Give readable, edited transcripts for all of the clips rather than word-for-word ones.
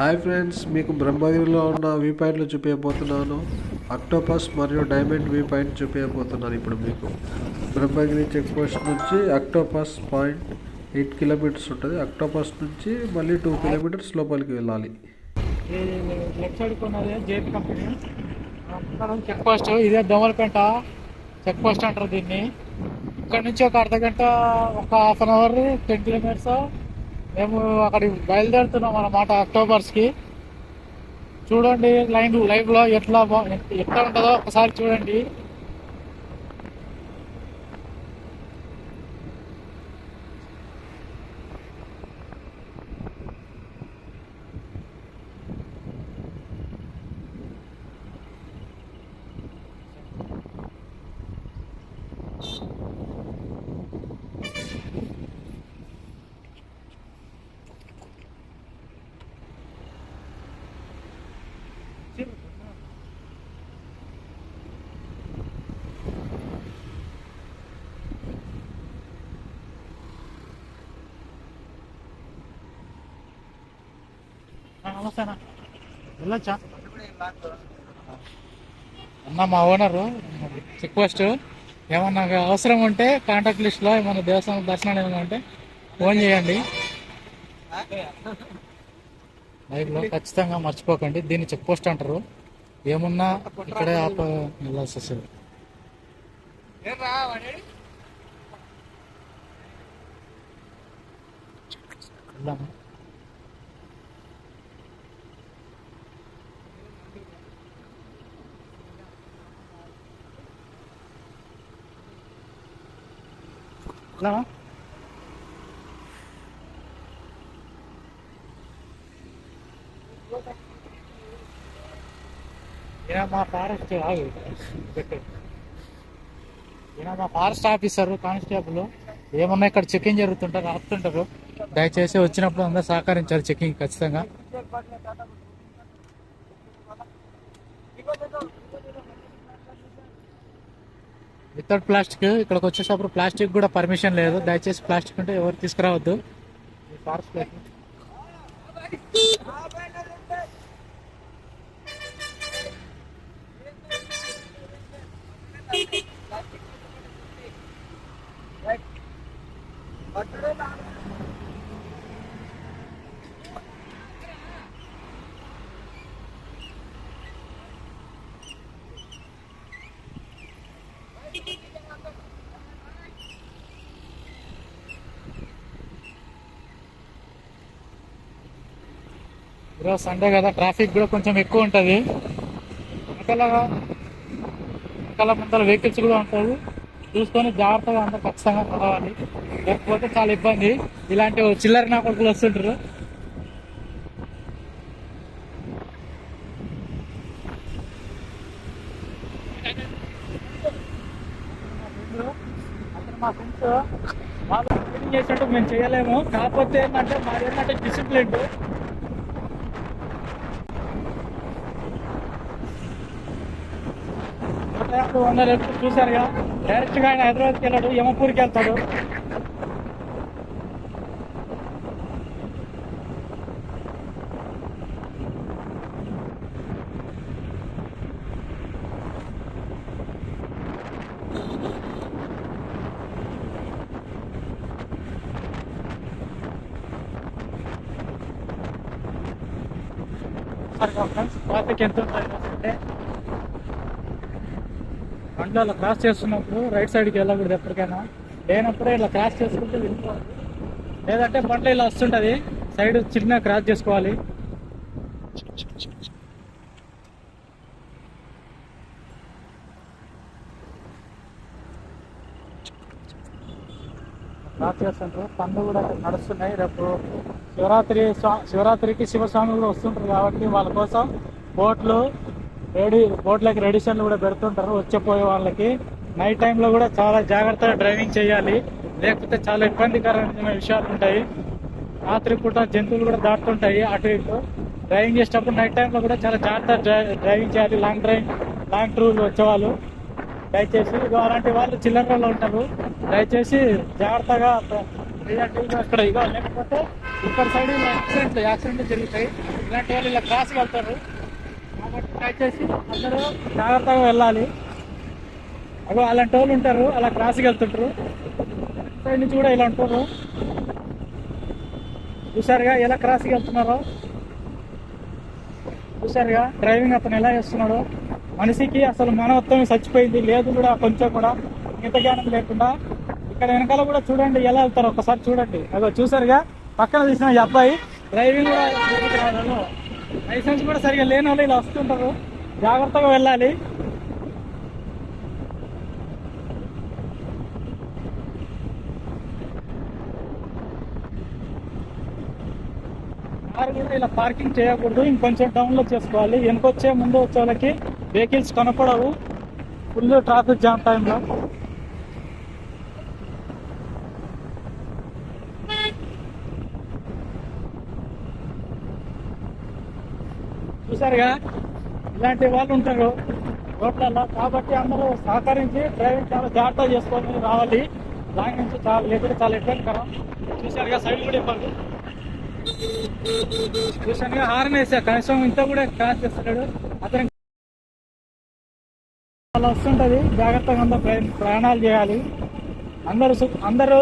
Hi friends, మీకు బ్రహ్మగిరిలో ఉన్న view పాయింట్లు చూపించబోతున్నాను. అక్టోపస్ మరియు డైమండ్ వ్యూ పాయింట్ చూపించబోతున్నాను. ఇప్పుడు మీకు బ్రహ్మగిరి చెక్ పోస్ట్ నుంచి అక్టోపస్ పాయింట్ 8 కిలోమీటర్స్ ఉంటుంది. అక్టోపస్ నుంచి మళ్ళీ 2 కిలోమీటర్స్ లోపలికి వెళ్ళాలి. లెఫ్ట్ సైడ్ కొన్నది జేపీ కంపెనీ చెక్ పోస్ట్. ఇదే దోమలపేట చెక్ పోస్ట్ అంటారు దీన్ని. ఇక్కడ నుంచి ఒక అర్ధ గంట, ఒక హాఫ్ అన్ అవర్, 10 కిలోమీటర్స్ మేము అక్కడికి బయలుదేరుతున్నాం అన్నమాట. అక్టోబర్స్కి చూడండి లైవ్లో ఎట్లా ఉంటుందో ఒకసారి చూడండి. నమస్తేనా, వెళ్ళొచ్చా అన్న? మా ఓనరు చెక్ పోస్ట్. ఏమన్నా అవసరం ఉంటే కాంటాక్ట్ లిస్ట్లో ఏమన్నా దేవస్థానం దర్శనం ఏమన్నా ఉంటే ఫోన్ చేయండి. లైవ్లో ఖచ్చితంగా మర్చిపోకండి. దీన్ని చెక్ పోస్ట్ అంటారు. ఏమున్నా ఇక్కడే వెళ్ళాల్సి వస్తుంది. వెళ్దాము. వెళ్దామా? మా ఫారెస్ట్ ఆఫీసర్ కానిస్టేబుల్ ఏమన్నా ఇక్కడ చెకింగ్ జరుగుతుంటారు, ఆపుతుంటారు. దయచేసి వచ్చినప్పుడు అందరూ సహకరించాలి చెకింగ్ ఖచ్చితంగా. వితౌట్ ప్లాస్టిక్ ఇక్కడికి వచ్చేటప్పుడు ప్లాస్టిక్ కూడా పర్మిషన్ లేదు. దయచేసి ప్లాస్టిక్ ఉంటే ఎవరు తీసుకురావద్దు ఈ ఫారెస్ట్ ప్లేస్. ఈరోజు సండే కదా, ట్రాఫిక్ కూడా కొంచెం ఎక్కువ ఉంటుంది. వెనకాల ముందర వెహికల్స్ కూడా ఉంటుంది. చూసుకొని జాగ్రత్తగా అందరూ ఖచ్చితంగా నడవాలి, లేకపోతే చాలా ఇబ్బంది. ఇలాంటి చిల్లర నా కొడుకులు వస్తుంటారు. మా ఫ్రెండ్స్ వాళ్ళు ట్రైనింగ్ చేసినట్టు మేము చేయలేము. కాకపోతే ఏంటంటే మాది ఏంటంటే డిసిప్లిన్. ఓనర్ చూసారుగా, డైరెక్ట్ గా ఆయన హైదరాబాద్కి వెళ్ళాడు, యమపూర్కి వెళ్తాడు. ట్రాఫిక్ ఎంత ఉంటుంది బండ్లో అలా క్రాస్ చేస్తున్నప్పుడు రైట్ సైడ్కి వెళ్ళకూడదు ఎప్పటికైనా. లేనప్పుడే ఇలా క్రాస్ చేసుకుంటే వెళ్ళిపోవాలి, లేదంటే బండ్లో ఇలా వస్తుంటుంది, సైడ్ చిన్న క్రాస్ చేసుకోవాలి. క్రాస్ చేస్తుంటారు. పనులు కూడా నడుస్తున్నాయి. రేపు శివరాత్రికి శివస్వామి కూడా వస్తుంటారు కాబట్టి వాళ్ళ కోసం బోట్లకి రెడిషన్లు కూడా పెడుతుంటారు వచ్చేపోయే వాళ్ళకి. నైట్ టైంలో కూడా చాలా జాగ్రత్తగా డ్రైవింగ్ చేయాలి, లేకపోతే చాలా ఇబ్బందికరమైన విషయాలు ఉంటాయి. రాత్రి పూట జంతువులు కూడా దాటుతుంటాయి అటు ఇటు. డ్రైవింగ్ చేసేటప్పుడు నైట్ టైంలో కూడా చాలా జాగ్రత్తగా డ్రైవింగ్ చేయాలి. లాంగ్ టూర్లు వచ్చేవాళ్ళు దయచేసి, అలాంటి వాళ్ళు చిల్లరలో ఉంటారు, దయచేసి జాగ్రత్తగా ఇక్కడ లేకపోతే ఇక్కడ సైడ్ యాక్సిడెంట్లు జరుగుతాయి. ఇలాంటి వాళ్ళు ఇలా క్రాస్కి వెళ్తారు కాబట్టి దయచేసి అందరూ జాగ్రత్తగా వెళ్ళాలి. అగో అలాంటి వాళ్ళు ఉంటారు, అలా క్రాస్కి వెళ్తుంటారు. సైడ్ నుంచి కూడా ఇలా ఉంటారు. చూసారుగా ఎలా క్రాస్కి వెళ్తున్నారో, చూసారుగా డ్రైవింగ్ అతను ఎలా చేస్తున్నాడో. మనిషికి అసలు మానవత్వం చచ్చిపోయింది లేదు కూడా, కొంచెం కూడా ఇంత జ్ఞానం లేకుండా. ఇక్కడ వెనకాల కూడా చూడండి ఎలా వెళ్తారు, ఒకసారి చూడండి. అదో చూసారుగా పక్కన తీసిన ఈ అబ్బాయి డ్రైవింగ్ కూడా లైసెన్స్ కూడా సరిగా లేని వాళ్ళు ఇలా వస్తుంటారు. జాగ్రత్తగా వెళ్ళాలి. కారు కూడా ఇలా పార్కింగ్ చేయకూడదు, ఇంకొంచెం డౌన్లో చేసుకోవాలి. వెనకొచ్చే ముందు వచ్చే వాళ్ళకి వెహికల్స్ కనపడవు ఫుల్ ట్రాఫిక్ జామ్ టైంలో. చూసారుగా ఇలాంటి వాళ్ళు ఉంటారు రోడ్లలో. కాబట్టి అందరూ సహకరించి డ్రైవింగ్ చాలా జాగ్రత్తగా చేసుకొని రావాలి. దాని నుంచి చాలా లేకుండా చాలా ఇబ్బందికరం. చూసారుగా సైడ్ కూడా ఇవ్వాలి. చూసానుగా హార్న్ వేసా, కనీసం ఇంత కూడా క్రాస్ చేస్తున్నాడు అతను. అలా వస్తుంటది. జాగ్రత్తగా అందరూ ప్రయాణాలు చేయాలి. అందరూ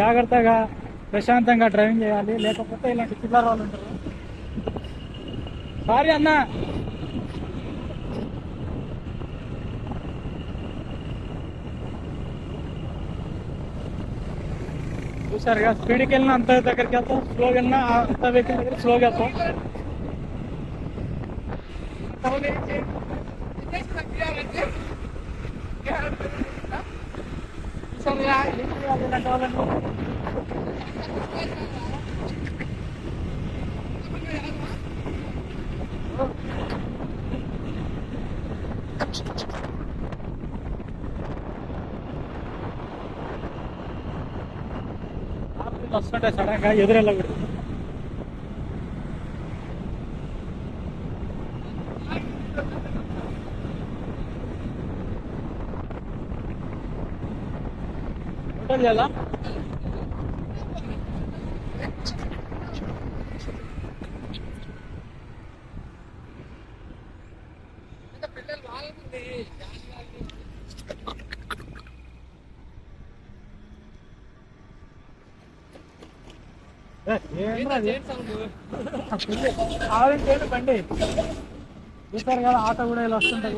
జాగ్రత్తగా ప్రశాంతంగా డ్రైవింగ్ చేయాలి. లేకపోతే ఇలాంటి చిల్లర వాళ్ళు ఉంటారు. సారీ అన్న. చూసారుగా స్పీడ్కి వెళ్ళినా అంత దగ్గరికి వెళ్తాం, స్లోగా వెళ్ళినా అంత వెహికల్ దగ్గర స్లోగా వెళ్తాం. చూసారుగా ఏం చేయాలి ఇలాంటి వాళ్ళని. వస్తుంటే సడన్ గా ఎదురెళ్ళకూడదు. హోటల్ చేయాలా? బండి చూసారు కదా, ఆటో కూడా ఇలా వస్తుంటది.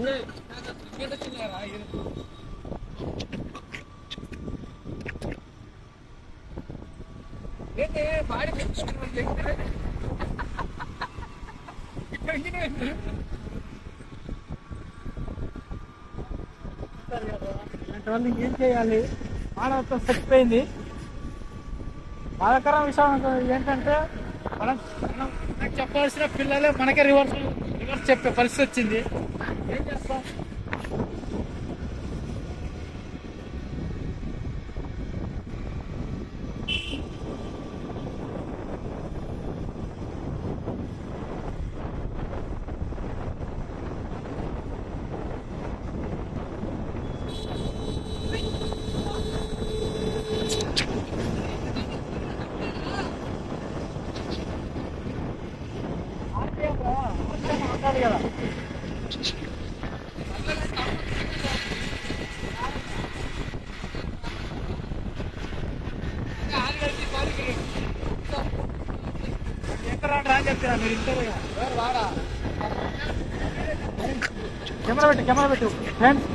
ఇలాంటి వాళ్ళు ఇంకేం చేయాలి, మానవత్వం చచ్చిపోయింది. బాధాకరం విషయం ఏంటంటే మనకు చెప్పాల్సిన పిల్లలే మనకే రివర్స్ చెప్పే పరిస్థితి వచ్చింది. ఏం చేస్తాం? కదా ఎక్కడ అని చెప్తారా మీరు? ఇంటర్ కెమెరా పెట్టు ఫ్రెండ్స్.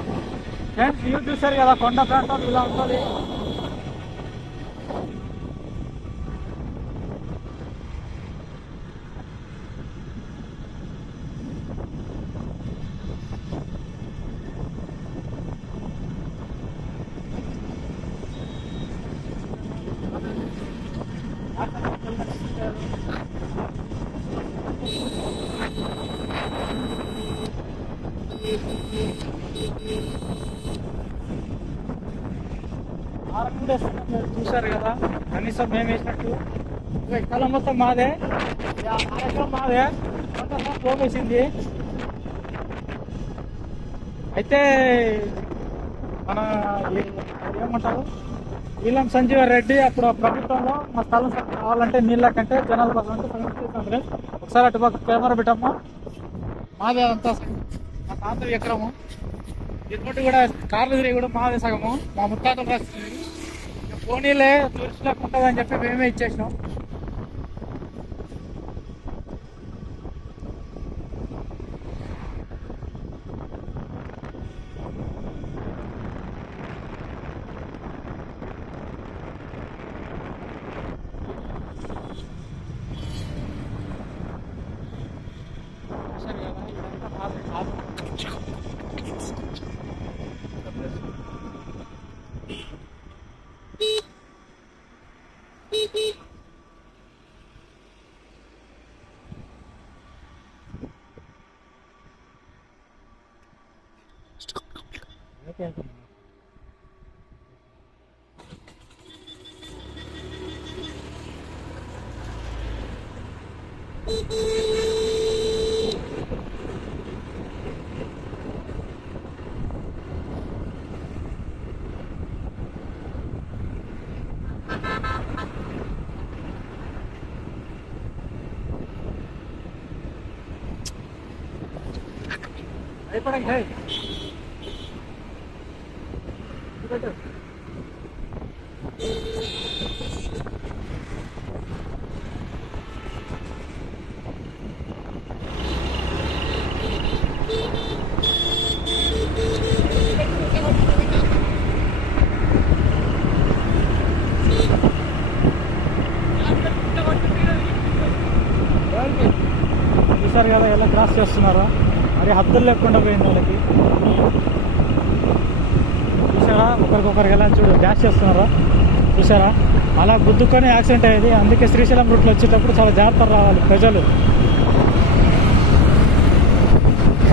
వ్యూ చూసారు కదా, కొండ ప్రాంతాలు ఇలా ఉంటుంది. చూసారు కదా, కనీసం మేము వేసినట్టు స్థలం మొత్తం మాదే, మాదే పోగేసింది. అయితే మన ఏమంటారు, ఈలం సంజీవ రెడ్డి అప్పుడు ఆ ప్రభుత్వంలో మా స్థలం కావాలంటే నీళ్ళ కంటే జనాల కోసం అంటే సగం చేశాం ఫ్రెండ్స్. ఒకసారి అటు పక్క కెమెరా పెట్టమ్మా. మాదే అంతా మా తాత ఎకరము. ఇటువంటి కూడా కార్లు తిరిగి కూడా మాదే సగము. మా ముత్తాతలు రాస్తుంది. పోనీలే టూరిస్టులకు ఉంటుందని చెప్పి మేమే ఇచ్చేసినాం. అయిపోయాక చూసారు కదా ఎలా క్రాస్ చేస్తున్నారా, మరి హద్దులు లేకుండా పోయింది వాళ్ళకి. చూసారా ఒకరికొకరికి ఎలా చూడు డాష్ చేస్తున్నారా, చూసారా అలా గుద్దుకొని యాక్సిడెంట్ అయ్యేది. అందుకే శ్రీశైలం రూట్లో వచ్చేటప్పుడు చాలా జాగ్రత్తగా రావాలి ప్రజలు.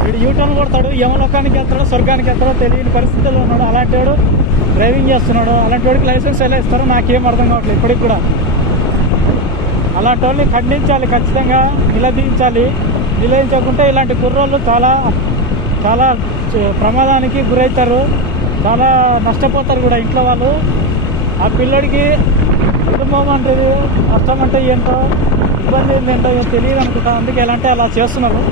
వీడు యూటర్న్ కొడతాడు, యమలోకానికి వెళ్తాడో స్వర్గానికి వెళ్తాడో తెలియని పరిస్థితుల్లో ఉన్నాడు. అలాంటి వాడు డ్రైవింగ్ చేస్తున్నాడు. అలాంటి వాడికి లైసెన్స్ ఎలా ఇస్తారో నాకేం అర్థం కావట్లేదు ఇప్పటికి కూడా. అలాంటి వాళ్ళని ఖండించాలి, ఖచ్చితంగా నిలదీయించాలి. నిలదించకుంటే ఇలాంటి కుర్రోళ్ళు చాలా చాలా ప్రమాదానికి గురవుతారు, చాలా నష్టపోతారు కూడా ఇంట్లో వాళ్ళు. ఆ పిల్లడికి కుటుంబం అంటే కష్టం అంటే ఏంటో, ఇబ్బంది ఏంటో తెలియదు అనుకుంటా. అందుకే ఎలా అంటే అలా చేస్తున్నారు.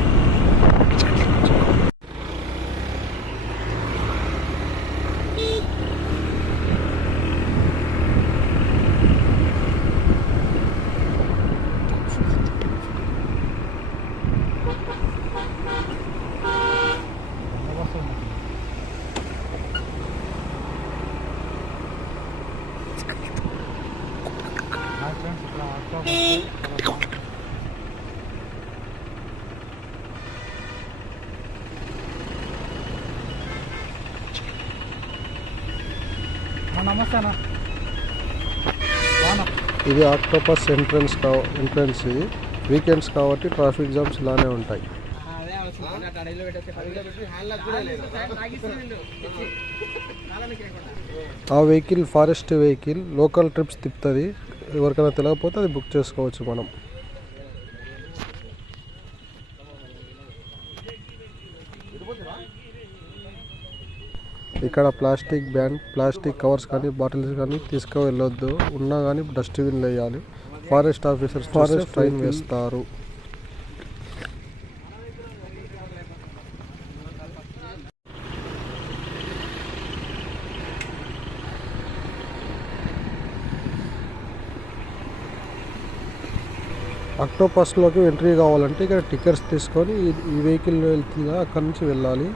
నమస్తే అన్న. ఇది ఆక్టోపస్ ఎంట్రన్స్ ఇది వీకెండ్స్ కాబట్టి ట్రాఫిక్ జామ్స్ ఇలానే ఉంటాయి. ఆ vehicle forest vehicle local trips తిప్పుతుంది. ఎవరికైనా తెలియకపోతే అది బుక్ చేసుకోవచ్చు మనం. ఇక్కడ ప్లాస్టిక్ బ్యాన్, ప్లాస్టిక్ కవర్స్ కానీ బాటిల్స్ కానీ తీసుకువెళ్ళొద్దు. ఉన్నా కానీ డస్ట్బిన్ వేయాలి. ఫారెస్ట్ ఆఫీసర్స్ ఫైన్ వేస్తారు. అక్టోపస్లోకి ఎంట్రీ కావాలంటే ఇక్కడ టికెట్స్ తీసుకొని ఈ వెహికల్ వెళ్తుందా అక్కడి నుంచి వెళ్ళాలి.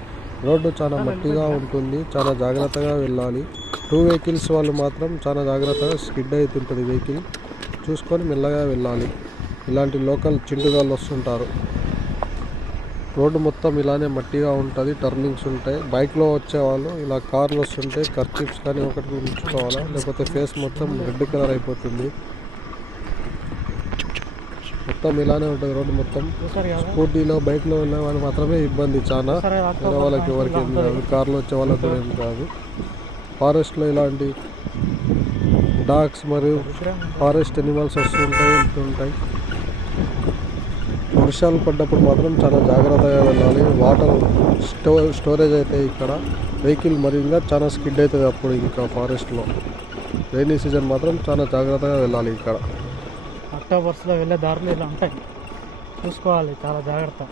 రోడ్డు చాలా మట్టిగా ఉంటుంది, చాలా జాగ్రత్తగా వెళ్ళాలి. 2 వెహికల్స్ వాళ్ళు మాత్రం చాలా జాగ్రత్తగా స్కిడ్ అవుతుంటుంది వెహికల్, చూసుకొని మెల్లగా వెళ్ళాలి. ఇలాంటి లోకల్ చింటుగాళ్ళు వస్తుంటారు. రోడ్డు మొత్తం ఇలానే మట్టిగా ఉంటుంది, టర్నింగ్స్ ఉంటాయి. బైక్లో వచ్చేవాళ్ళు ఇలా కార్లు వస్తుంటే కర్చీఫ్స్ కానీ ఒకటి ఉంచుకోవాలా, లేకపోతే ఫేస్ మొత్తం రెడ్ కలర్ అయిపోతుంది. మొత్తం ఇలానే ఉంటుంది రోడ్డు మొత్తం. స్కూటీలో బైక్లో వెళ్ళే వాళ్ళు మాత్రమే ఇబ్బంది చాలా, వేరే వాళ్ళకి ఎవరికి ఏం కాదు, కార్లో వచ్చే వాళ్ళకి ఏం కాదు. ఫారెస్ట్లో ఇలాంటి డాగ్స్ మరియు ఫారెస్ట్ ఎనిమల్స్ వస్తుంటాయి, వెళ్తుంటాయి. వర్షాలు పడ్డప్పుడు మాత్రం చాలా జాగ్రత్తగా వెళ్ళాలి. వాటర్ స్టోరేజ్ అయితే ఇక్కడ వెహికల్ మరి ఇంకా చాలా స్కిడ్ అవుతుంది అప్పుడు ఇంకా ఫారెస్ట్లో. రైనీ సీజన్ మాత్రం చాలా జాగ్రత్తగా వెళ్ళాలి ఇక్కడ. అక్టోబర్స్లో వెళ్ళే దారులు ఇలా ఉంటాయి, చూసుకోవాలి చాలా జాగ్రత్త.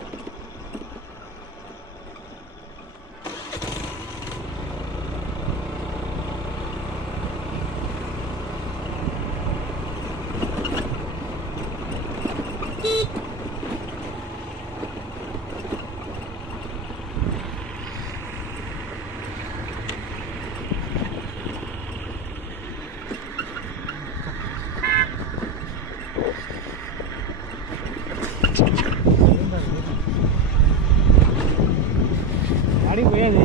అడిగి పోయేది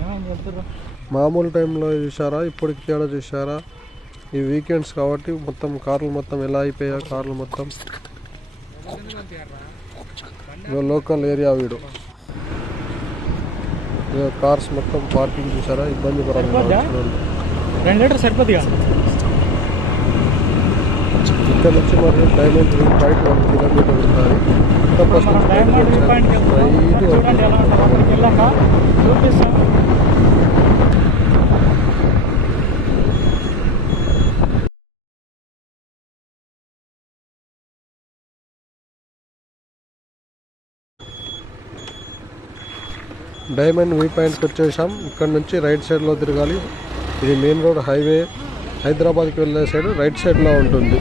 ఏమైంది చెప్తారు. మామూలు టైంలో చూసారా, ఇప్పటికి తేడా చూసారా? ఈ వీకెండ్స్ కాబట్టి మొత్తం కార్లు మొత్తం ఎలా అయిపోయా, కార్లు మొత్తం లోకల్ ఏరియా వీడు. కార్స్ మొత్తం పార్కింగ్ చూసారా, ఇబ్బందికరంగా. 2 లీటర్ సరిపోద్దిగా. ఇక్కడ నుంచి మరియు డైమండ్ వ్యూ పాయింట్ 1 కిలోమీటర్ ఉండాలి. డైమండ్ వ్యూ పాయింట్కి చూడండి ఎలా ఉంటుంది. అక్కడికి వెళ్ళాక చూపిస్తాం. డైమండ్ వ్యూ పాయింట్కి వచ్చేసాం. ఇక్కడ నుంచి రైట్ సైడ్లో తిరగాలి. ఇది మెయిన్ రోడ్ హైవే హైదరాబాద్కి వెళ్ళే సైడ్ రైట్ సైడ్లో ఉంటుంది.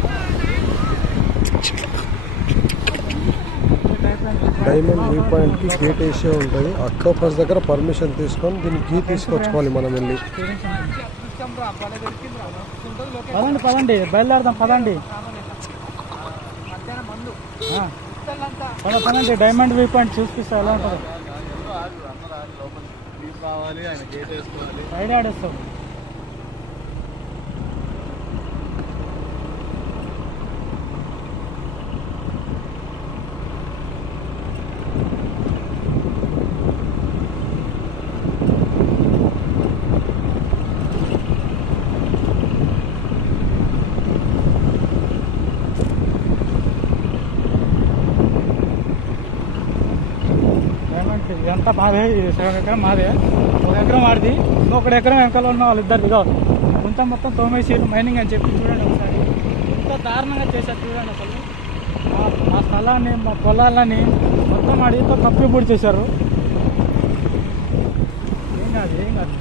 డైమండ్ వ్యూ పాయింట్కి గేట్ వేసే ఉంటుంది. అక్టోపస్ దగ్గర పర్మిషన్ తీసుకొని దీన్ని కీ తీసుకొచ్చుకోవాలి మనం వెళ్ళి. పదండి బయలుదేరదాం, పదండి పదండి. డైమండ్ వ్యూ పాయింట్ చూపిస్తా ఎలా ఉంటుంది. సైడ్ ఆడేస్తాం. ఇదంతా మాదే, ఇది 7 ఎకరం మాదే. 1 ఎకరం వాడిది, ఇంకొక ఎకరం వెనకాల ఉన్న వాళ్ళిద్దరిది కాదు. కొంచెం మొత్తం తోమేసి మైనింగ్ అని చెప్పి చూడండి ఒకసారి. ఇంత దారుణంగా చేశారు చూడండి. అసలు మా స్థలాన్ని, మా పొలాలని మొత్తం అడిగితో కప్పి పొడి చేశారు. ఏం కాదు, ఏం కాదు.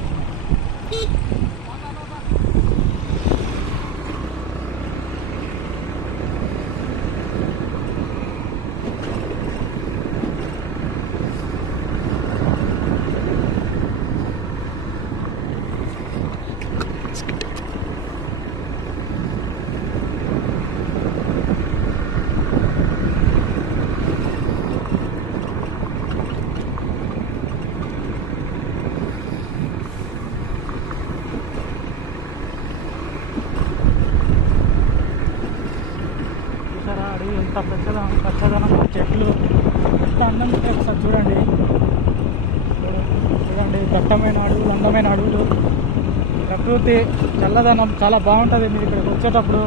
అడవి ఎంత పచ్చదనం, చెట్లు ఎంత అందంగా ఉంటాయి ఒకసారి చూడండి. చూడండి దట్టమైన అడవులు, అందమైన అడవులు, ప్రకృతి చల్లదనం చాలా బాగుంటుంది మీరు ఇక్కడికి వచ్చేటప్పుడు.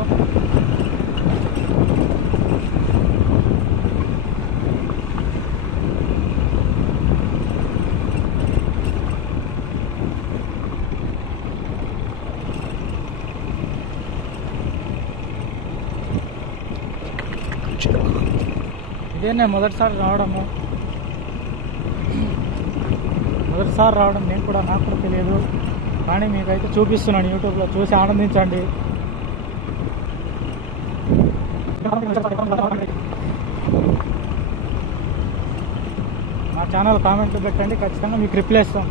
ఇదే నేను మొదటిసారి రావడం నేను కూడా, నాకు కూడా తెలియదు. కానీ మీకైతే చూపిస్తున్నాను, యూట్యూబ్లో చూసి ఆనందించండి. మా ఛానల్ కామెంట్లు పెట్టండి, ఖచ్చితంగా మీకు రిప్లై ఇస్తాం.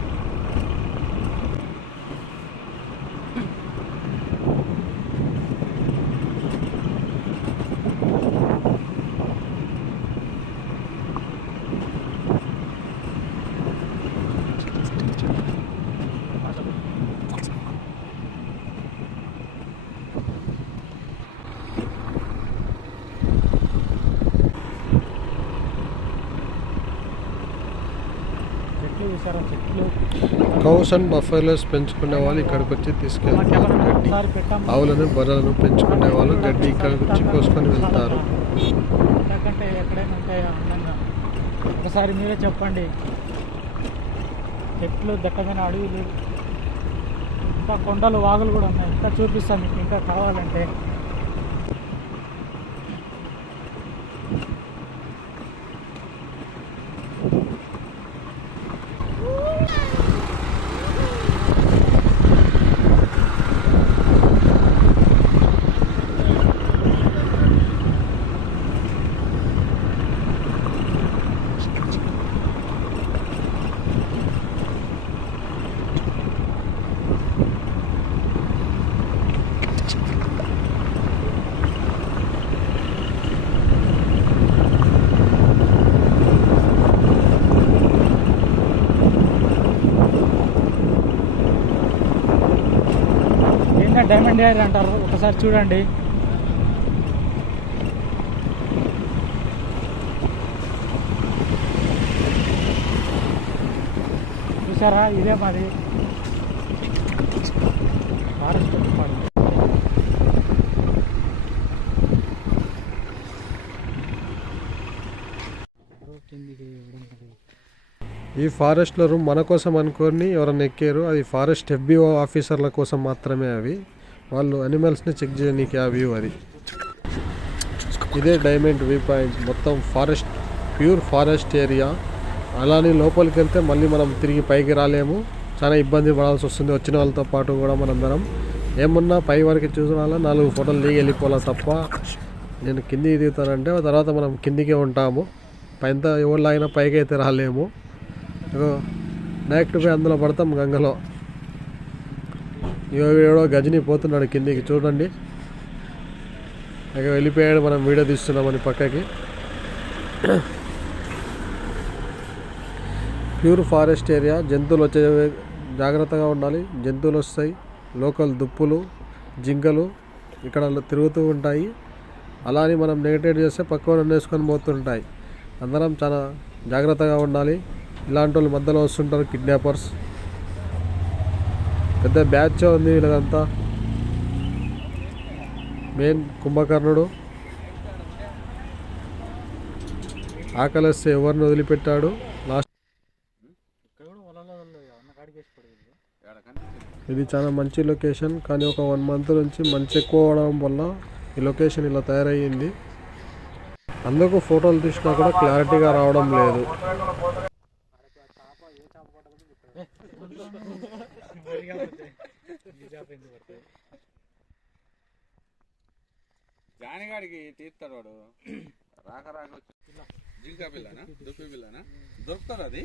కౌస్ అండ్ బఫెలోస్ పెంచుకునే వాళ్ళు ఇక్కడికి వచ్చి తీసుకెళ్తారు గడ్డి. ఆవులను, బర్రెలను పెంచుకునే వాళ్ళు గడ్డి ఇక్కడికి వచ్చి కోసుకొని వెళ్తారు. ఎక్కడైనా ఉంటాయా అందంగా? ఒకసారి మీరే చెప్పండి. చెట్లు దట్టమైన అడవులు, ఇంకా కొండలు వాగులు కూడా ఉన్నాయి. ఇంకా చూపిస్తాను మీకు ఇంకా కావాలంటే. డైమండ్ ఏరియా అంటారు, ఒకసారి చూడండి. చూసారా, ఇదే మాది ఫారెస్ట్ డిపార్ట్మెంట్. ఈ ఫారెస్ట్లో రూమ్ మన కోసం అనుకొని ఎవరైనా ఎక్కారు. అది ఫారెస్ట్ FBO ఆఫీసర్ల కోసం మాత్రమే. అవి వాళ్ళు అనిమల్స్ని చెక్ చేయడానికి ఆ వ్యూ. అది ఇదే డైమండ్ వ్యూ పాయింట్. మొత్తం ఫారెస్ట్, ప్యూర్ ఫారెస్ట్ ఏరియా. అలానే లోపలికి వెళ్తే మళ్ళీ మనం తిరిగి పైకి రాలేము, చాలా ఇబ్బంది పడాల్సి వస్తుంది. వచ్చిన వాళ్ళతో పాటు కూడా మనందరం ఏమున్నా పై వరకు చూసిన 4 ఫోటోలు దిగి వెళ్ళిపోవాలి తప్ప నేను కిందికి దిగుతానంటే తర్వాత మనం కిందికే ఉంటాము. పైన ఎవరు అయినా పైకి అయితే రాలేము. డైరెక్ట్ పోయి అందులో పడతాం గంగలో. ఏడో గజని పోతున్నాడు కిందికి, చూడండి. ఇక వెళ్ళిపోయాడు, మనం వీడియో తీస్తున్నామని పక్కకి. Pure forest area. జంతువులు వచ్చే జాగ్రత్తగా ఉండాలి. జంతువులు వస్తాయి, లోకల్ దుప్పులు, జింకలు ఇక్కడ తిరుగుతూ ఉంటాయి. అలా అని మనం నెగిటివ్ చేస్తే పక్క వేసుకొని పోతుంటాయి. అందరం చాలా జాగ్రత్తగా ఉండాలి. ఇలాంటి వాళ్ళు మధ్యలో వస్తుంటారు కిడ్నాపర్స్. పెద్ద బ్యాచ్ ఉంది వీళ్ళదంతా. మెయిన్ కుంభకర్ణుడు ఆకలిస్తే ఎవరిని వదిలిపెట్టాడు. లాస్ట్ ఇది చాలా మంచి లొకేషన్, కానీ ఒక 1 month నుంచి మంచి ఎక్కువ అవడం వల్ల ఈ లొకేషన్ ఇలా తయారయ్యింది. అందుకు ఫోటోలు తీసినా కూడా క్లారిటీగా రావడం లేదు. జానిగాడికి తీస్తాడు వాడు. రాక జింకా పిల్లనా, దుప్పి పిల్లనా దొరుకుతుంది అది.